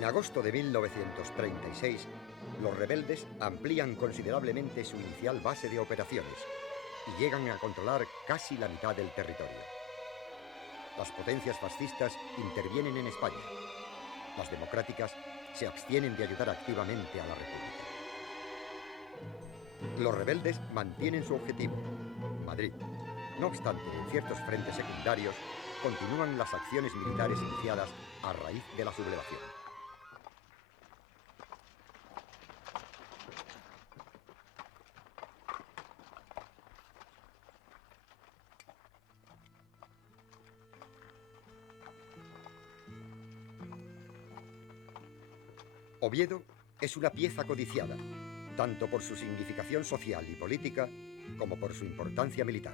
En agosto de 1936, los rebeldes amplían considerablemente su inicial base de operaciones y llegan a controlar casi la mitad del territorio. Las potencias fascistas intervienen en España. Las democráticas se abstienen de ayudar activamente a la República. Los rebeldes mantienen su objetivo, Madrid. No obstante, en ciertos frentes secundarios continúan las acciones militares iniciadas a raíz de la sublevación. Oviedo es una pieza codiciada, tanto por su significación social y política como por su importancia militar.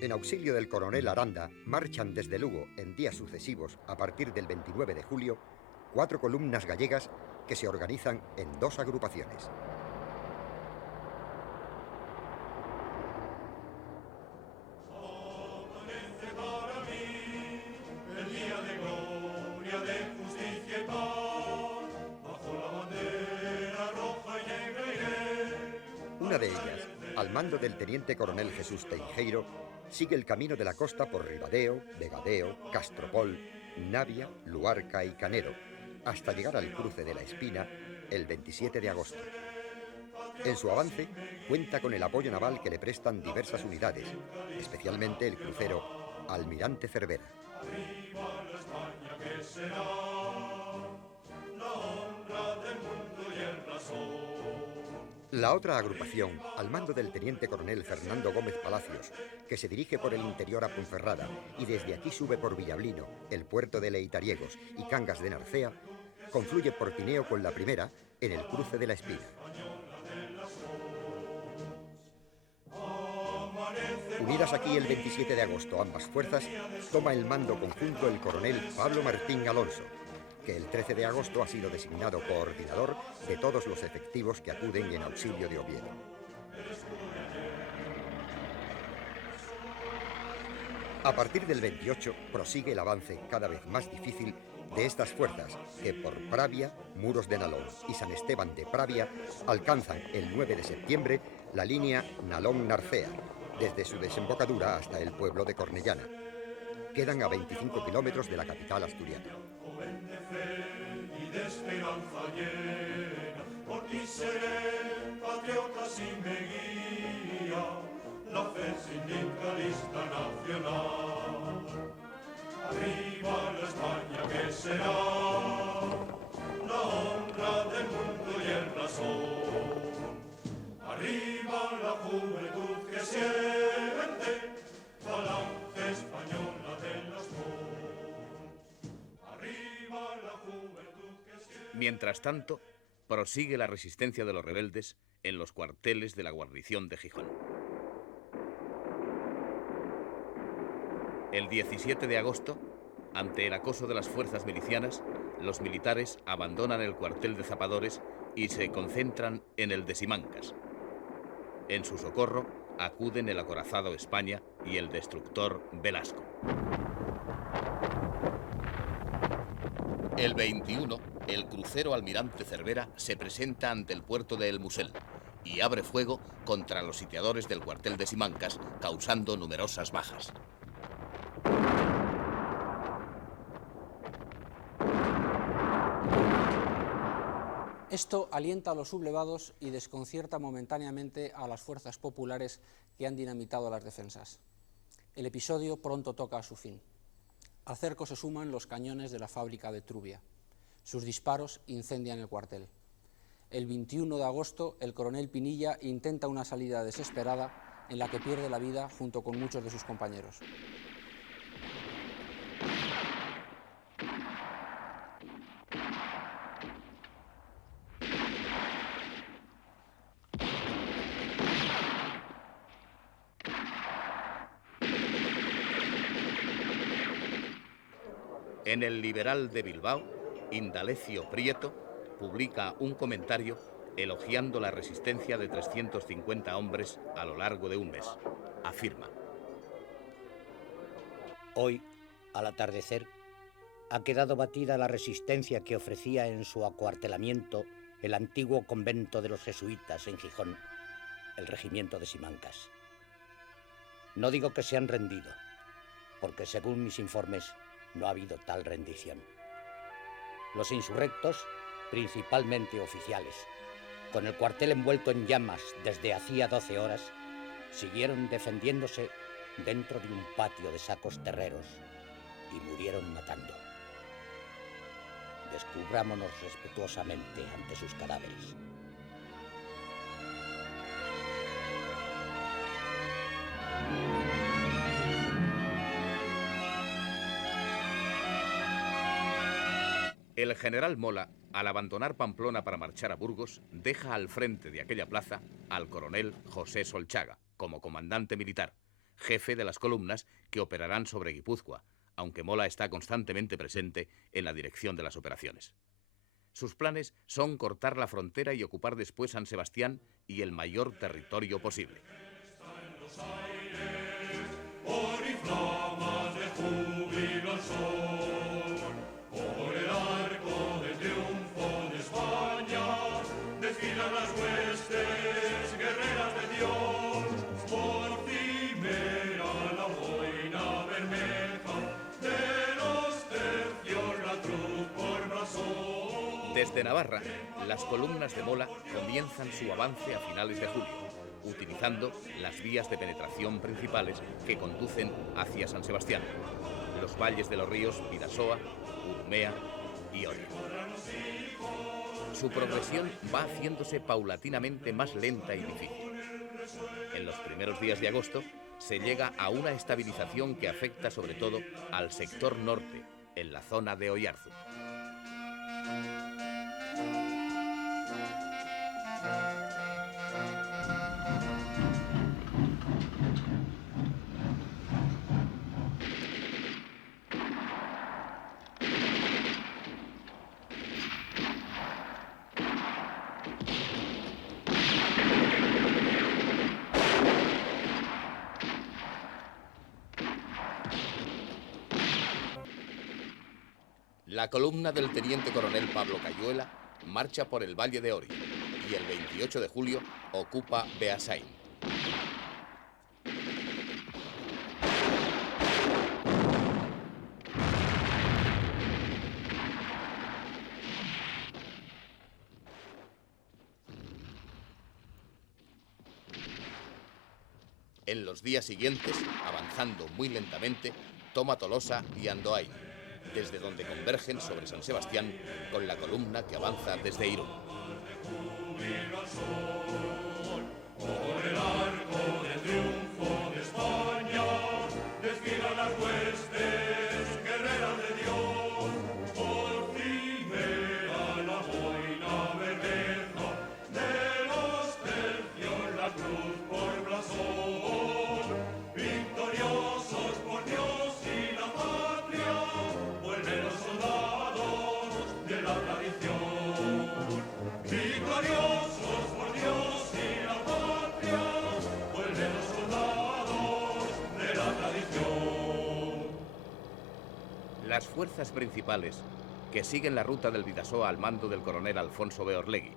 En auxilio del coronel Aranda, marchan desde Lugo en días sucesivos, a partir del 29 de julio, 4 columnas gallegas que se organizan en 2 agrupaciones. Una de ellas, al mando del teniente coronel Jesús Teijeiro, sigue el camino de la costa por Ribadeo, Vegadeo, Castropol, Navia, Luarca y Canero, hasta llegar al cruce de la Espina el 27 de agosto. En su avance cuenta con el apoyo naval que le prestan diversas unidades, especialmente el crucero Almirante Cervera. La otra agrupación, al mando del teniente coronel Fernando Gómez Palacios, que se dirige por el interior a Ponferrada y desde aquí sube por Villablino, el puerto de Leitariegos y Cangas de Narcea, confluye por Tineo con la primera en el cruce de la Espina. Unidas aquí el 27 de agosto ambas fuerzas, toma el mando conjunto el coronel Pablo Martín Alonso, que el 13 de agosto ha sido designado coordinador de todos los efectivos que acuden en auxilio de Oviedo. A partir del 28 prosigue el avance cada vez más difícil de estas fuerzas que por Pravia, Muros de Nalón y San Esteban de Pravia alcanzan el 9 de septiembre la línea Nalón-Narcea, desde su desembocadura hasta el pueblo de Cornellana. Quedan a 25 kilómetros de la capital asturiana. La fe sindicalista nacional. Arriba la España que será la honra del mundo y el blasón. Arriba la juventud que siente, falange española de las Arriba la juventud que siente. Mientras tanto, prosigue la resistencia de los rebeldes en los cuarteles de la guarnición de Gijón. El 17 de agosto, ante el acoso de las fuerzas milicianas, los militares abandonan el cuartel de Zapadores y se concentran en el de Simancas. En su socorro acuden el acorazado España y el destructor Velasco. El 21, el crucero Almirante Cervera se presenta ante el puerto de El Musel y abre fuego contra los sitiadores del cuartel de Simancas, causando numerosas bajas. Esto alienta a los sublevados y desconcierta momentáneamente a las fuerzas populares que han dinamitado las defensas. El episodio pronto toca a su fin. Al cerco se suman los cañones de la fábrica de Trubia. Sus disparos incendian el cuartel. El 21 de agosto, el coronel Pinilla intenta una salida desesperada en la que pierde la vida junto con muchos de sus compañeros. En el Liberal de Bilbao, Indalecio Prieto, publica un comentario elogiando la resistencia de 350 hombres a lo largo de un mes. Afirma: hoy, al atardecer, ha quedado batida la resistencia que ofrecía en su acuartelamiento el antiguo convento de los jesuitas en Gijón, el regimiento de Simancas. No digo que se han rendido, porque según mis informes no ha habido tal rendición. Los insurrectos, principalmente oficiales, con el cuartel envuelto en llamas desde hacía 12 horas, siguieron defendiéndose dentro de un patio de sacos terreros y murieron matando. Descubrámonos respetuosamente ante sus cadáveres. El general Mola, al abandonar Pamplona para marchar a Burgos, deja al frente de aquella plaza al coronel José Solchaga, como comandante militar, jefe de las columnas que operarán sobre Guipúzcoa, aunque Mola está constantemente presente en la dirección de las operaciones. Sus planes son cortar la frontera y ocupar después San Sebastián y el mayor territorio posible. Desde Navarra, las columnas de Mola comienzan su avance a finales de julio, utilizando las vías de penetración principales que conducen hacia San Sebastián, los valles de los ríos Bidasoa, Urumea y Oria. Su progresión va haciéndose paulatinamente más lenta y difícil. En los primeros días de agosto se llega a una estabilización que afecta sobre todo al sector norte, en la zona de Oyarzun. La columna del teniente coronel Pablo Cayuela marcha por el Valle de Oria y el 28 de julio ocupa Beasain. En los días siguientes, avanzando muy lentamente, toma Tolosa y Andoain, desde donde convergen sobre San Sebastián con la columna que avanza desde Irún. Por el arco de triunfo de España, desfilan las huestes guerreras de Dios, por cimera la boina bermeja, de los tercios la cruz por blasón, victoriosos por Dios y la patria, vuelven los soldados de la tradición, victoriosos por Dios y la patria, vuelven los soldados de la tradición. Las fuerzas principales que siguen la ruta del Bidasoa al mando del coronel Alfonso B. Orlegui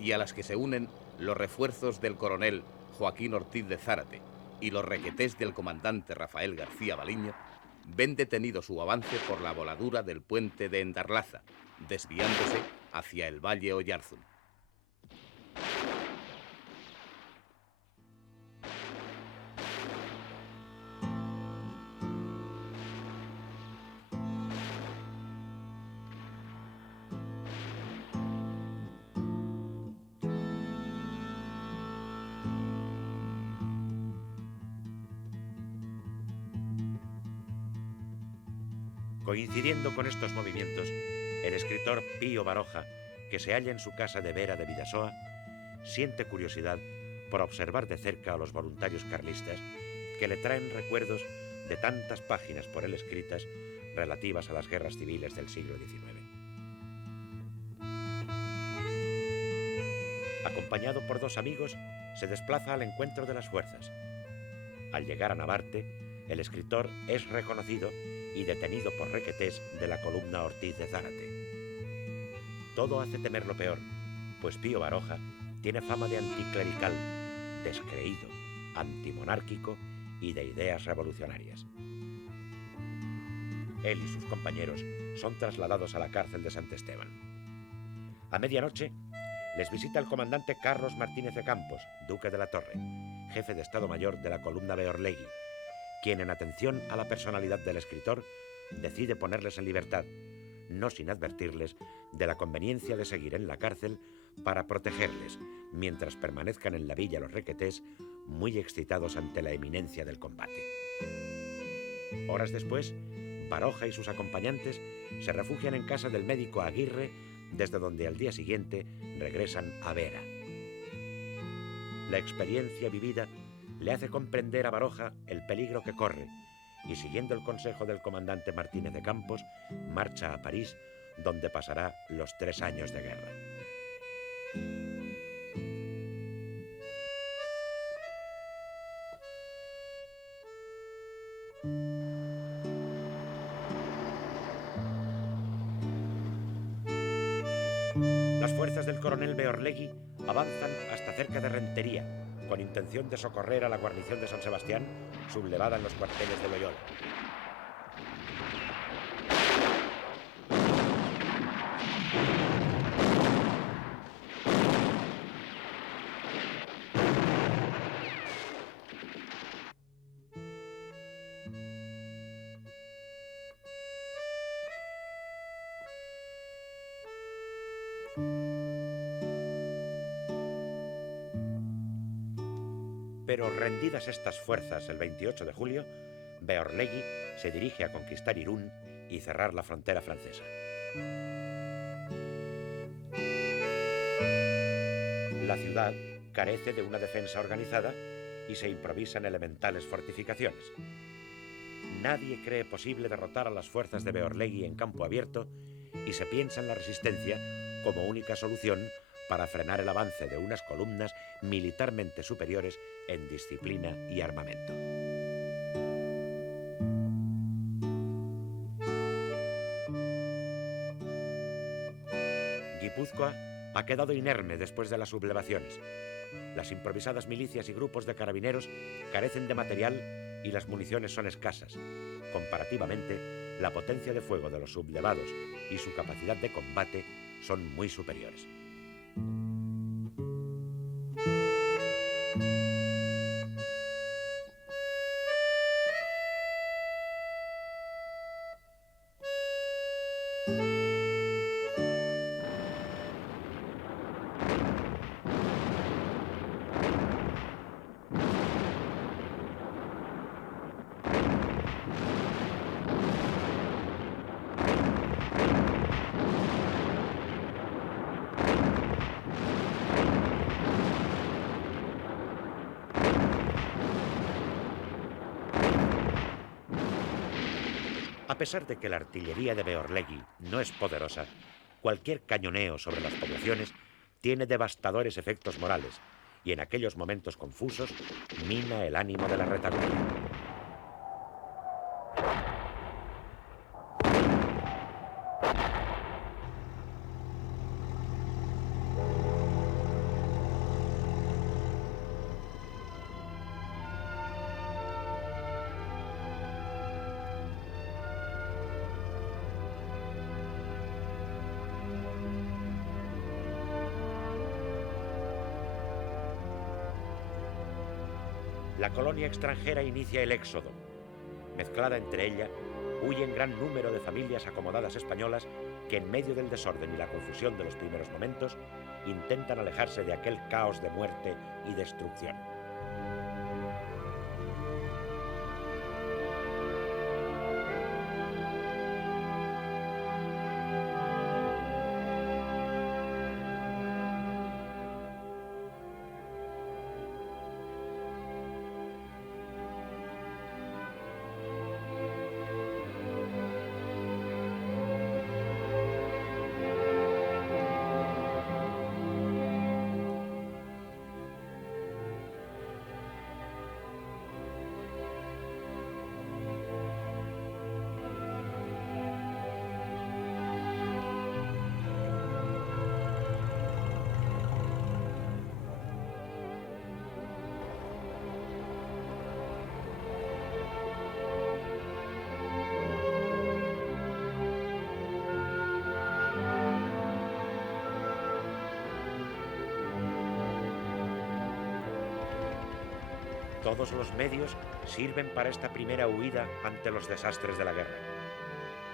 y a las que se unen los refuerzos del coronel Joaquín Ortiz de Zárate y los requetés del comandante Rafael García Baliño, ven detenido su avance por la voladura del puente de Endarlaza, desviándose hacia el valle Oyarzun. Coincidiendo con estos movimientos, el escritor Pío Baroja, que se halla en su casa de Vera de Bidasoa, siente curiosidad por observar de cerca a los voluntarios carlistas que le traen recuerdos de tantas páginas por él escritas relativas a las guerras civiles del siglo XIX. Acompañado por dos amigos, se desplaza al encuentro de las fuerzas. Al llegar a Navarte, el escritor es reconocido y detenido por requetés de la columna Ortiz de Zárate. Todo hace temer lo peor, pues Pío Baroja tiene fama de anticlerical, descreído, antimonárquico y de ideas revolucionarias. Él y sus compañeros son trasladados a la cárcel de Sant Esteban. A medianoche, les visita el comandante Carlos Martínez de Campos, duque de la Torre, jefe de Estado Mayor de la columna Beorlegui, quien, en atención a la personalidad del escritor, decide ponerles en libertad, no sin advertirles de la conveniencia de seguir en la cárcel para protegerles, mientras permanezcan en la villa los requetés, muy excitados ante la inminencia del combate. Horas después, Baroja y sus acompañantes se refugian en casa del médico Aguirre, desde donde al día siguiente regresan a Vera. La experiencia vivida le hace comprender a Baroja el peligro que corre y, siguiendo el consejo del comandante Martínez de Campos, marcha a París, donde pasará los 3 años de guerra. Las fuerzas del coronel Beorlegui avanzan hasta cerca de Rentería, con intención de socorrer a la guarnición de San Sebastián, sublevada en los cuarteles de Loyola. Pero rendidas estas fuerzas el 28 de julio, Beorlegui se dirige a conquistar Irún y cerrar la frontera francesa. La ciudad carece de una defensa organizada y se improvisan elementales fortificaciones. Nadie cree posible derrotar a las fuerzas de Beorlegui en campo abierto y se piensa en la resistencia como única solución para frenar el avance de unas columnas militarmente superiores en disciplina y armamento. Guipúzcoa ha quedado inerme después de las sublevaciones. Las improvisadas milicias y grupos de carabineros carecen de material y las municiones son escasas. Comparativamente, la potencia de fuego de los sublevados y su capacidad de combate son muy superiores. A pesar de que la artillería de Beorlegui no es poderosa, cualquier cañoneo sobre las poblaciones tiene devastadores efectos morales y en aquellos momentos confusos mina el ánimo de la retaguardia. La colonia extranjera inicia el éxodo. Mezclada entre ella, huyen gran número de familias acomodadas españolas que, en medio del desorden y la confusión de los primeros momentos, intentan alejarse de aquel caos de muerte y destrucción. Todos los medios sirven para esta primera huida ante los desastres de la guerra.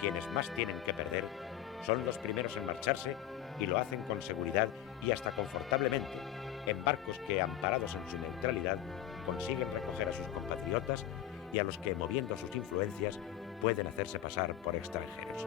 Quienes más tienen que perder son los primeros en marcharse y lo hacen con seguridad y hasta confortablemente, en barcos que, amparados en su neutralidad, consiguen recoger a sus compatriotas y a los que, moviendo sus influencias, pueden hacerse pasar por extranjeros.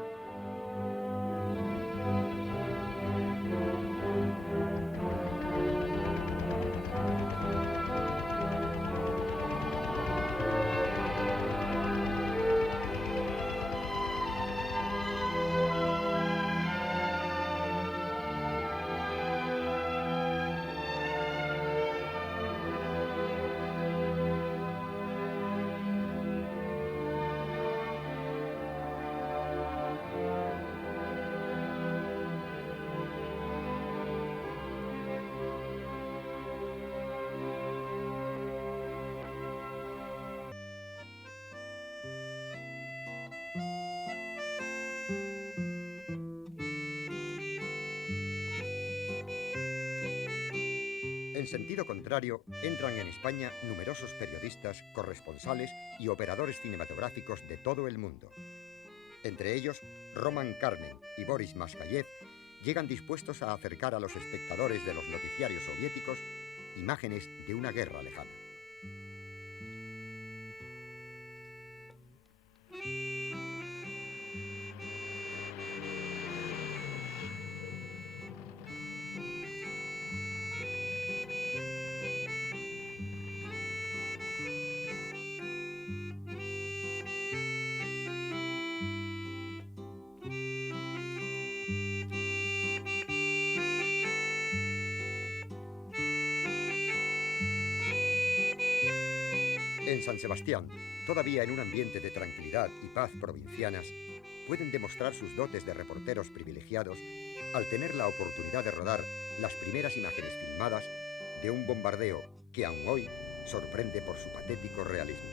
En sentido contrario, entran en España numerosos periodistas, corresponsales y operadores cinematográficos de todo el mundo. Entre ellos, Roman Karmen y Boris Moskayev llegan dispuestos a acercar a los espectadores de los noticiarios soviéticos imágenes de una guerra lejana. En San Sebastián, todavía en un ambiente de tranquilidad y paz provincianas, pueden demostrar sus dotes de reporteros privilegiados al tener la oportunidad de rodar las primeras imágenes filmadas de un bombardeo que aún hoy sorprende por su patético realismo.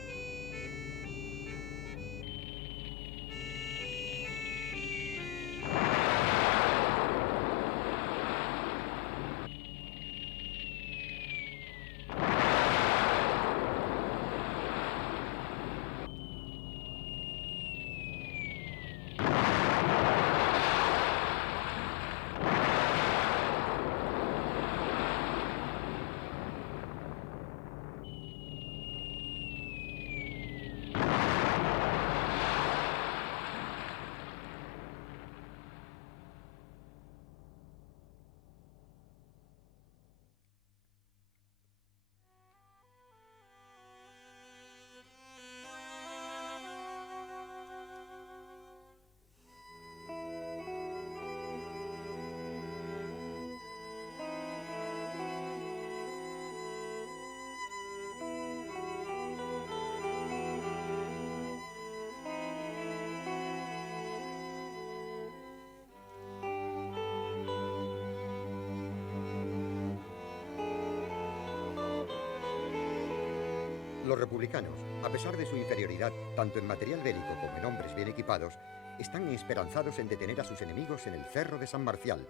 Los republicanos, a pesar de su inferioridad tanto en material bélico como en hombres bien equipados, están esperanzados en detener a sus enemigos en el Cerro de San Marcial,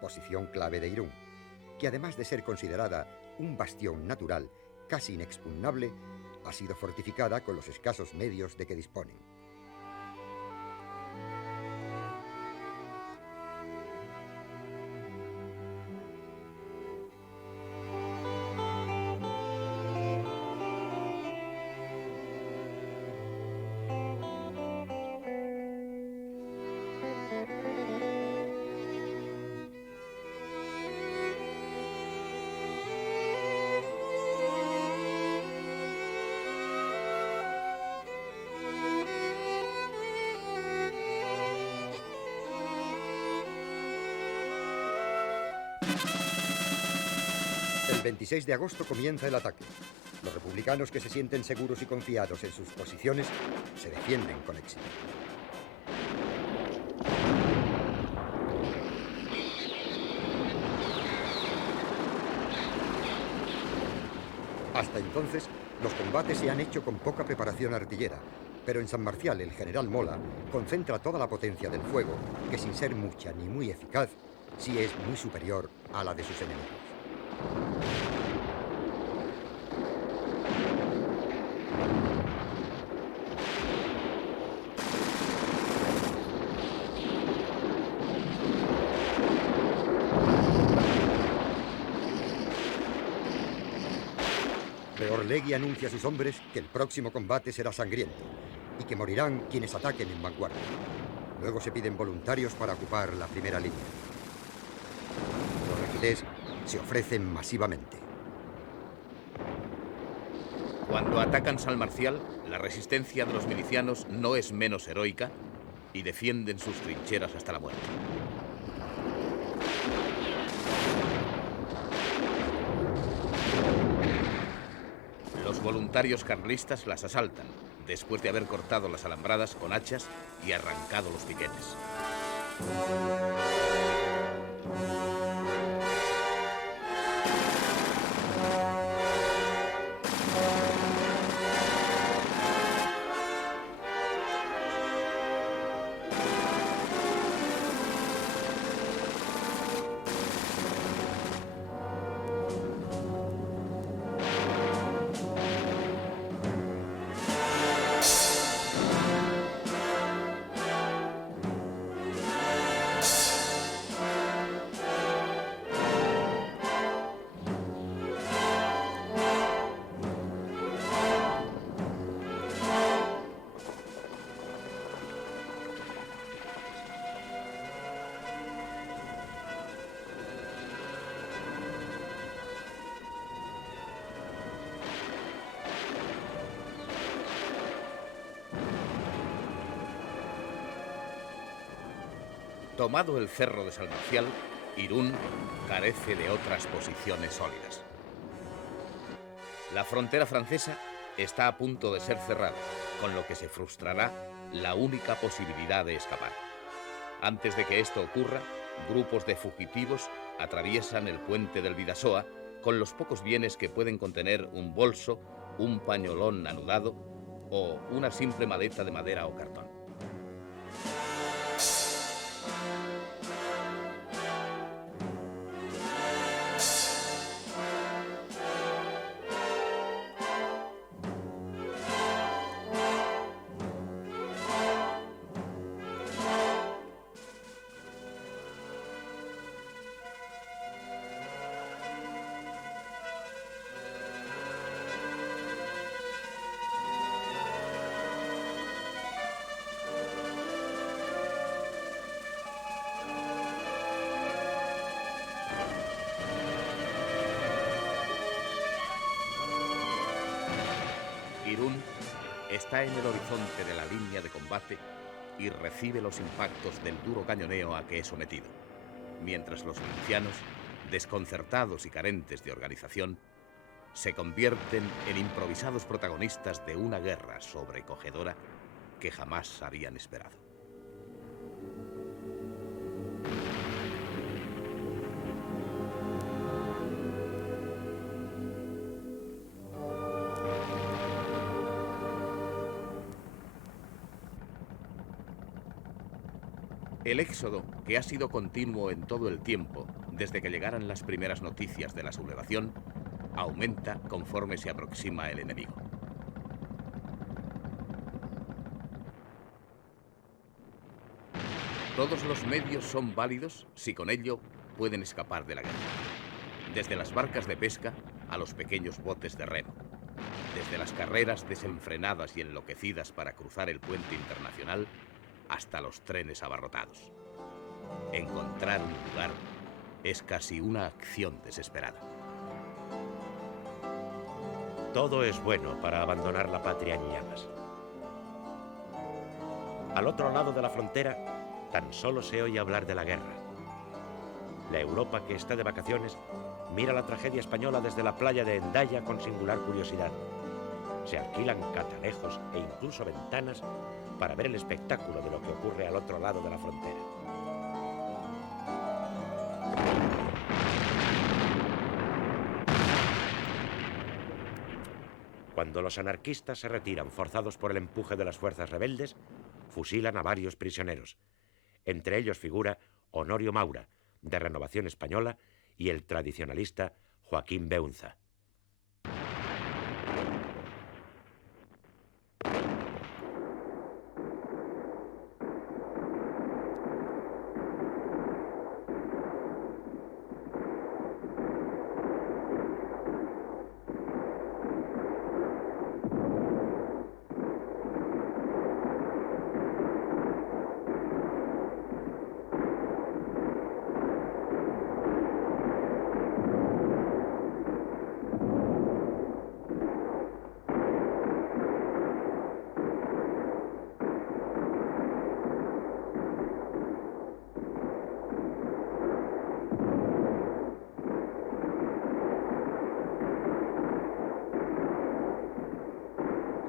posición clave de Irún, que además de ser considerada un bastión natural casi inexpugnable, ha sido fortificada con los escasos medios de que disponen. El 26 de agosto comienza el ataque. Los republicanos, que se sienten seguros y confiados en sus posiciones, se defienden con éxito. Hasta entonces, los combates se han hecho con poca preparación artillera, pero en San Marcial el general Mola concentra toda la potencia del fuego, que sin ser mucha ni muy eficaz, sí es muy superior a la de sus enemigos. Olegui anuncia a sus hombres que el próximo combate será sangriento y que morirán quienes ataquen en vanguardia. Luego se piden voluntarios para ocupar la primera línea. Los regidés se ofrecen masivamente. Cuando atacan San Marcial, la resistencia de los milicianos no es menos heroica y defienden sus trincheras hasta la muerte. Los voluntarios carlistas las asaltan, después de haber cortado las alambradas con hachas y arrancado los piquetes. Tomado el cerro de San Marcial, Irún carece de otras posiciones sólidas. La frontera francesa está a punto de ser cerrada, con lo que se frustrará la única posibilidad de escapar. Antes de que esto ocurra, grupos de fugitivos atraviesan el puente del Bidasoa con los pocos bienes que pueden contener un bolso, un pañolón anudado o una simple maleta de madera o cartón. Irún está en el horizonte de la línea de combate y recibe los impactos del duro cañoneo a que es sometido, mientras los milicianos, desconcertados y carentes de organización, se convierten en improvisados protagonistas de una guerra sobrecogedora que jamás habían esperado. El éxodo, que ha sido continuo en todo el tiempo, desde que llegaran las primeras noticias de la sublevación, aumenta conforme se aproxima el enemigo. Todos los medios son válidos si con ello pueden escapar de la guerra. Desde las barcas de pesca a los pequeños botes de remo. Desde las carreras desenfrenadas y enloquecidas para cruzar el puente internacional hasta los trenes abarrotados. Encontrar un lugar es casi una acción desesperada. Todo es bueno para abandonar la patria en llamas. Al otro lado de la frontera, tan solo se oye hablar de la guerra. La Europa que está de vacaciones mira la tragedia española desde la playa de Hendaya con singular curiosidad. Se alquilan catalejos e incluso ventanas para ver el espectáculo de lo que ocurre al otro lado de la frontera. Cuando los anarquistas se retiran forzados por el empuje de las fuerzas rebeldes, fusilan a varios prisioneros. Entre ellos figura Honorio Maura, de Renovación Española, y el tradicionalista Joaquín Beunza.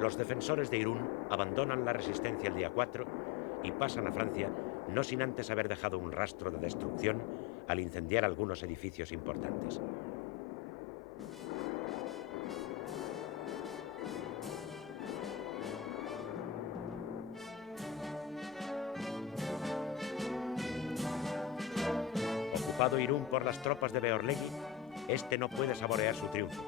Los defensores de Irún abandonan la resistencia el día 4 y pasan a Francia, no sin antes haber dejado un rastro de destrucción al incendiar algunos edificios importantes. Ocupado Irún por las tropas de Beorlegui, este no puede saborear su triunfo.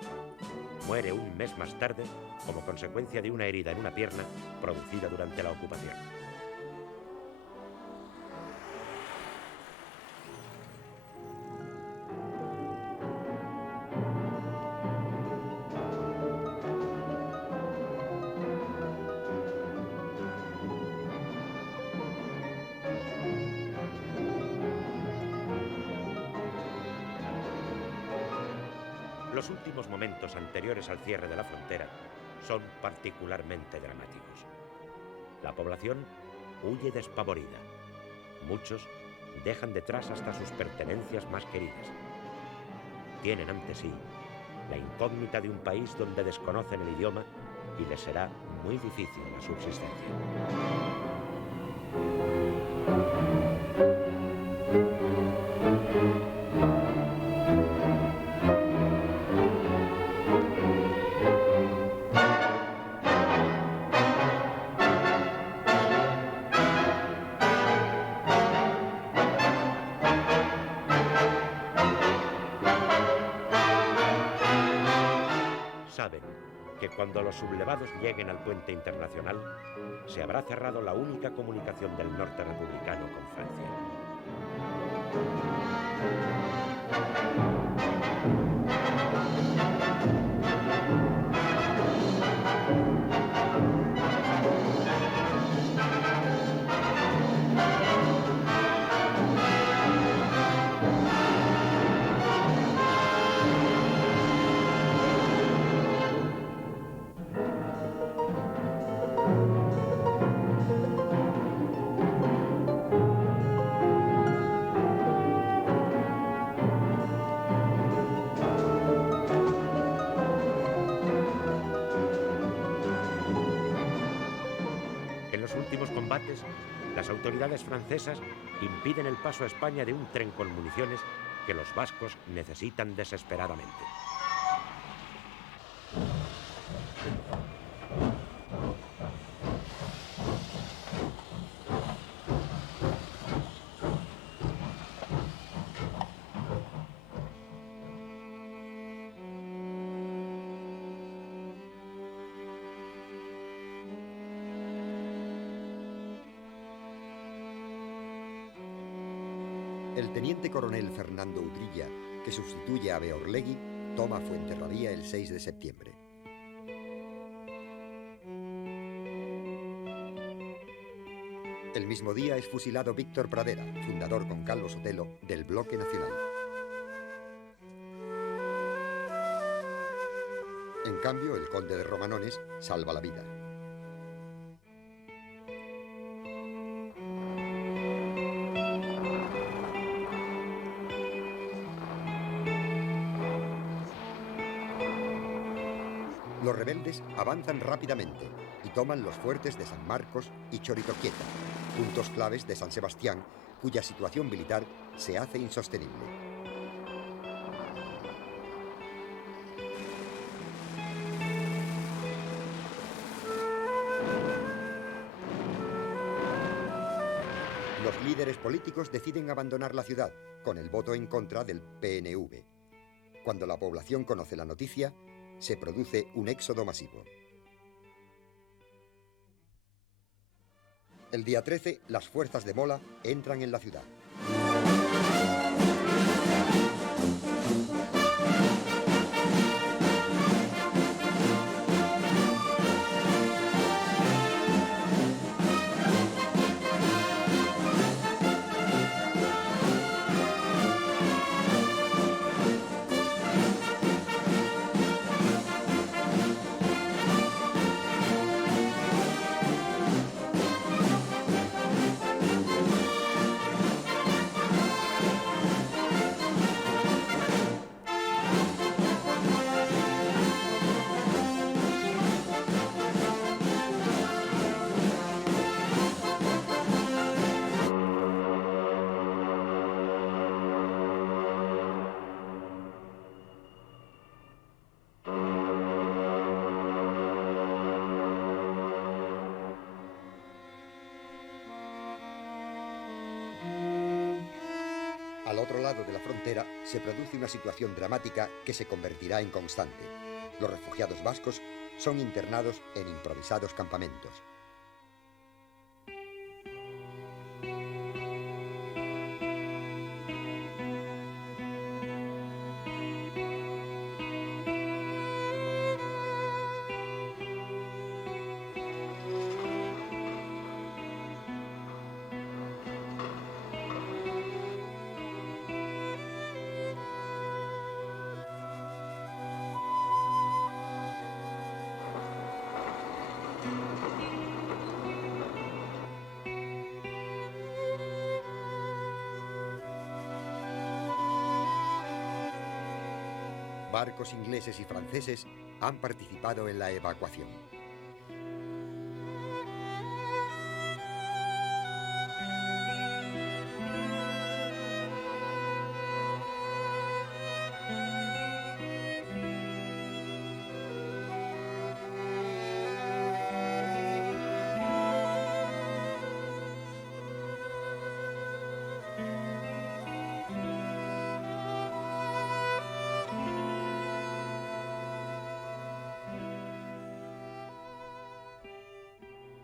Muere un mes más tarde como consecuencia de una herida en una pierna producida durante la ocupación. Los últimos momentos anteriores al cierre de la frontera son particularmente dramáticos. La población huye despavorida. Muchos dejan detrás hasta sus pertenencias más queridas. Tienen ante sí la incógnita de un país donde desconocen el idioma y les será muy difícil la subsistencia. Saben que cuando los sublevados lleguen al puente internacional, se habrá cerrado la única comunicación del norte republicano con Francia. En los últimos combates, las autoridades francesas impiden el paso a España de un tren con municiones que los vascos necesitan desesperadamente. El teniente coronel Fernando Udrilla, que sustituye a Beorlegui, toma Fuenterrabía el 6 de septiembre. El mismo día es fusilado Víctor Pradera, fundador con Carlos Sotelo del Bloque Nacional. En cambio, el conde de Romanones salva la vida. Los rebeldes avanzan rápidamente y toman los fuertes de San Marcos y Choritoquieta, puntos claves de San Sebastián, cuya situación militar se hace insostenible. Los líderes políticos deciden abandonar la ciudad, con el voto en contra del PNV. Cuando la población conoce la noticia, se produce un éxodo masivo. El día 13, las fuerzas de Mola entran en la ciudad. Al otro lado de la frontera se produce una situación dramática que se convertirá en constante. Los refugiados vascos son internados en improvisados campamentos. Barcos ingleses y franceses han participado en la evacuación.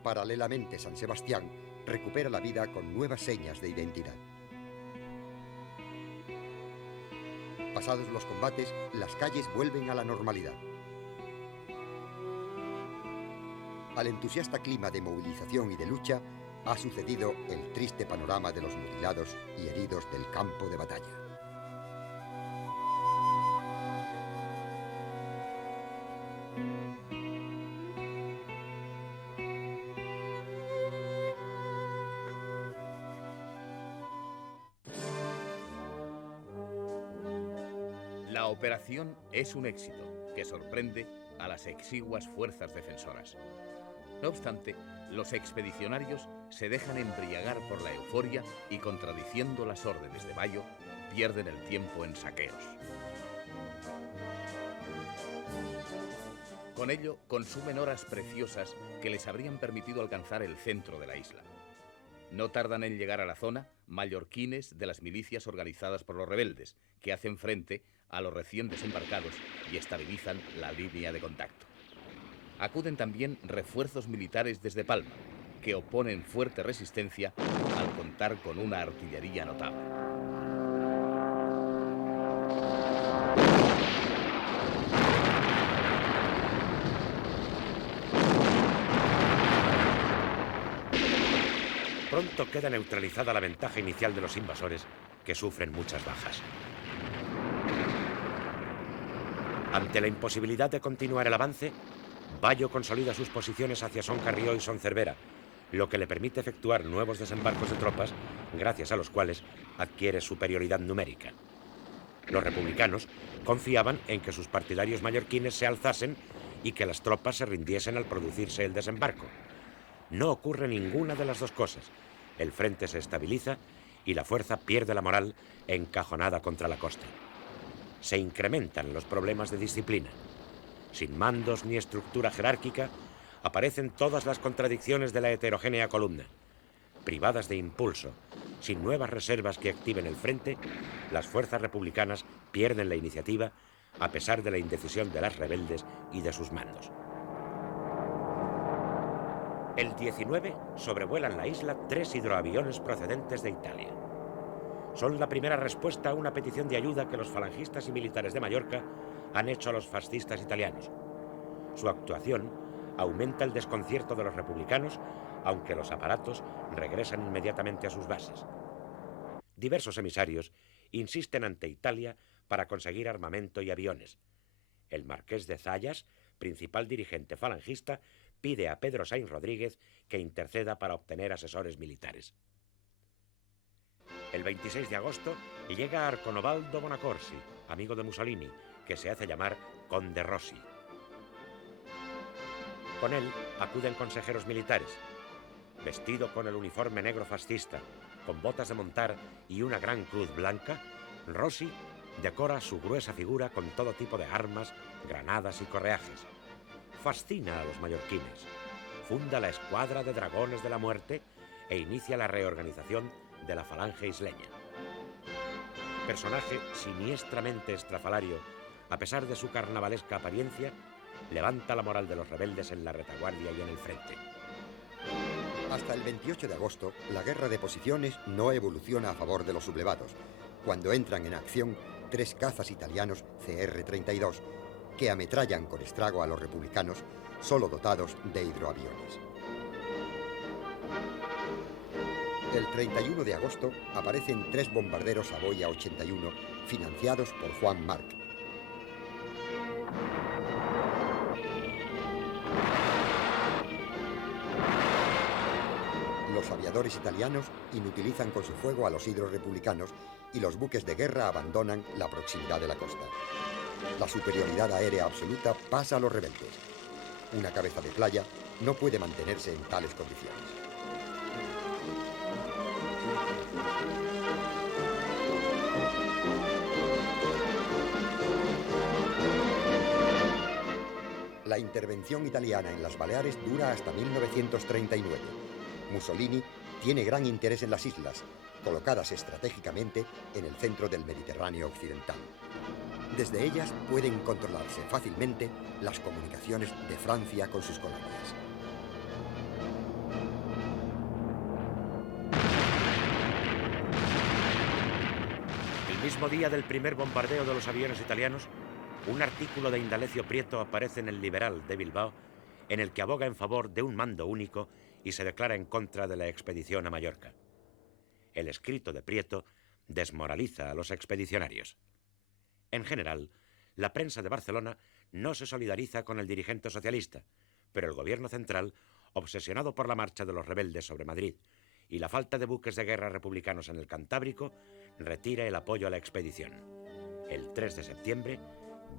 Paralelamente, San Sebastián recupera la vida con nuevas señas de identidad. Pasados los combates, las calles vuelven a la normalidad. Al entusiasta clima de movilización y de lucha ha sucedido el triste panorama de los mutilados y heridos del campo de batalla. La operación es un éxito que sorprende a las exiguas fuerzas defensoras. No obstante, los expedicionarios se dejan embriagar por la euforia y, contradiciendo las órdenes de Bayo, pierden el tiempo en saqueos. Con ello, consumen horas preciosas que les habrían permitido alcanzar el centro de la isla. No tardan en llegar a la zona mallorquines de las milicias organizadas por los rebeldes, que hacen frente a los recién desembarcados y estabilizan la línea de contacto. Acuden también refuerzos militares desde Palma, que oponen fuerte resistencia al contar con una artillería notable. Pronto queda neutralizada la ventaja inicial de los invasores, que sufren muchas bajas. Ante la imposibilidad de continuar el avance, Bayo consolida sus posiciones hacia Son Carrió y Son Cervera, lo que le permite efectuar nuevos desembarcos de tropas, gracias a los cuales adquiere superioridad numérica. Los republicanos confiaban en que sus partidarios mallorquines se alzasen y que las tropas se rindiesen al producirse el desembarco. No ocurre ninguna de las dos cosas. El frente se estabiliza y la fuerza pierde la moral encajonada contra la costa. Se incrementan los problemas de disciplina. Sin mandos ni estructura jerárquica, aparecen todas las contradicciones de la heterogénea columna. Privadas de impulso, sin nuevas reservas que activen el frente, las fuerzas republicanas pierden la iniciativa a pesar de la indecisión de las rebeldes y de sus mandos. El 19 sobrevuelan la isla 3 hidroaviones procedentes de Italia. Son la primera respuesta a una petición de ayuda que los falangistas y militares de Mallorca han hecho a los fascistas italianos. Su actuación aumenta el desconcierto de los republicanos, aunque los aparatos regresan inmediatamente a sus bases. Diversos emisarios insisten ante Italia para conseguir armamento y aviones. El marqués de Zayas, principal dirigente falangista, pide a Pedro Sainz Rodríguez que interceda para obtener asesores militares. El 26 de agosto llega Arconobaldo Bonacorsi, amigo de Mussolini, que se hace llamar Conde Rossi. Con él acuden consejeros militares. Vestido con el uniforme negro fascista, con botas de montar y una gran cruz blanca, Rossi decora su gruesa figura con todo tipo de armas, granadas y correajes. Fascina a los mallorquines. Funda la Escuadra de Dragones de la Muerte e inicia la reorganización de la falange isleña. personaje siniestramente estrafalario, a pesar de su carnavalesca apariencia, levanta la moral de los rebeldes en la retaguardia y en el frente. Hasta el 28 de agosto, la guerra de posiciones no evoluciona a favor de los sublevados, cuando entran en acción 3 cazas italianos CR-32, que ametrallan con estrago a los republicanos, solo dotados de hidroaviones. El 31 de agosto aparecen 3 bombarderos Savoia 81, financiados por Juan Marc. Los aviadores italianos inutilizan con su fuego a los hidrorepublicanos y los buques de guerra abandonan la proximidad de la costa. La superioridad aérea absoluta pasa a los rebeldes. Una cabeza de playa no puede mantenerse en tales condiciones. La intervención italiana en las Baleares dura hasta 1939. Mussolini tiene gran interés en las islas, colocadas estratégicamente en el centro del Mediterráneo occidental. Desde ellas pueden controlarse fácilmente las comunicaciones de Francia con sus colonias. El mismo día del primer bombardeo de los aviones italianos, un artículo de Indalecio Prieto aparece en el Liberal de Bilbao, en el que aboga en favor de un mando único y se declara en contra de la expedición a Mallorca. El escrito de Prieto desmoraliza a los expedicionarios. En general, la prensa de Barcelona no se solidariza con el dirigente socialista, pero el gobierno central, obsesionado por la marcha de los rebeldes sobre Madrid y la falta de buques de guerra republicanos en el Cantábrico, retira el apoyo a la expedición. El 3 de septiembre,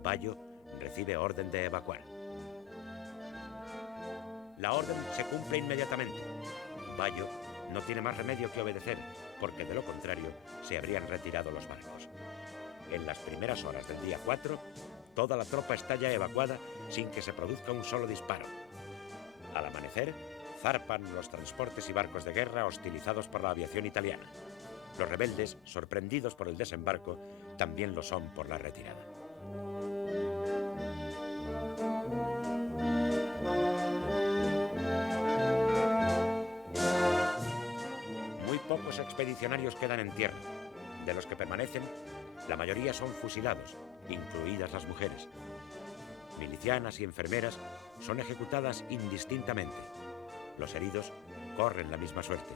Bayo recibe orden de evacuar. La orden se cumple inmediatamente. Bayo no tiene más remedio que obedecer, porque de lo contrario se habrían retirado los barcos. En las primeras horas del día 4, toda la tropa está ya evacuada sin que se produzca un solo disparo. Al amanecer, zarpan los transportes y barcos de guerra hostilizados por la aviación italiana. Los rebeldes, sorprendidos por el desembarco, también lo son por la retirada. Muy pocos expedicionarios quedan en tierra. De los que permanecen, la mayoría son fusilados, incluidas las mujeres. Milicianas y enfermeras son ejecutadas indistintamente. Los heridos corren la misma suerte.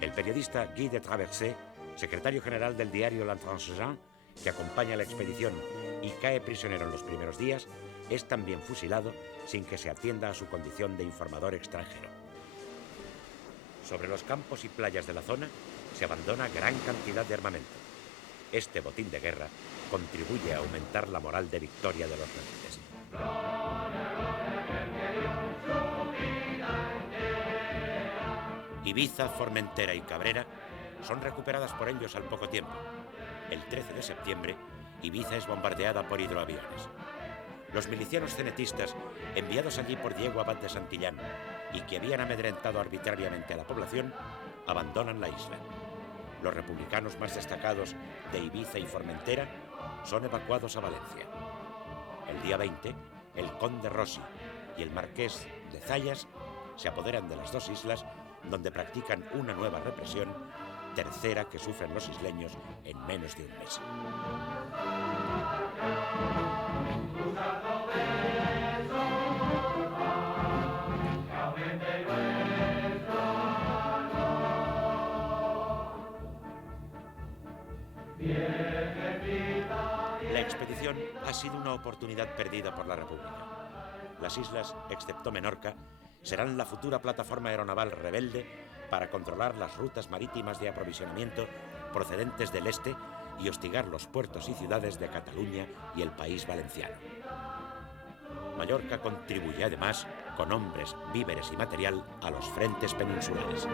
El periodista Guy de Traversé, secretario general del diario L'Intransigeant, que acompaña la expedición y cae prisionero en los primeros días, es también fusilado sin que se atienda a su condición de informador extranjero. Sobre los campos y playas de la zona se abandona gran cantidad de armamento. Este botín de guerra contribuye a aumentar la moral de victoria de los rebeldes. Ibiza, Formentera y Cabrera son recuperadas por ellos al poco tiempo. El 13 de septiembre, Ibiza es bombardeada por hidroaviones. Los milicianos cenetistas, enviados allí por Diego Abad de Santillán y que habían amedrentado arbitrariamente a la población, abandonan la isla. Los republicanos más destacados de Ibiza y Formentera son evacuados a Valencia. El día 20, el conde Rossi y el marqués de Zayas se apoderan de las dos islas, donde practican una nueva represión, tercera que sufren los isleños en menos de un mes. La expedición ha sido una oportunidad perdida por la República. Las islas, excepto Menorca, serán la futura plataforma aeronaval rebelde para controlar las rutas marítimas de aprovisionamiento procedentes del este y hostigar los puertos y ciudades de Cataluña y el País Valenciano. Mallorca contribuye además con hombres, víveres y material a los frentes peninsulares.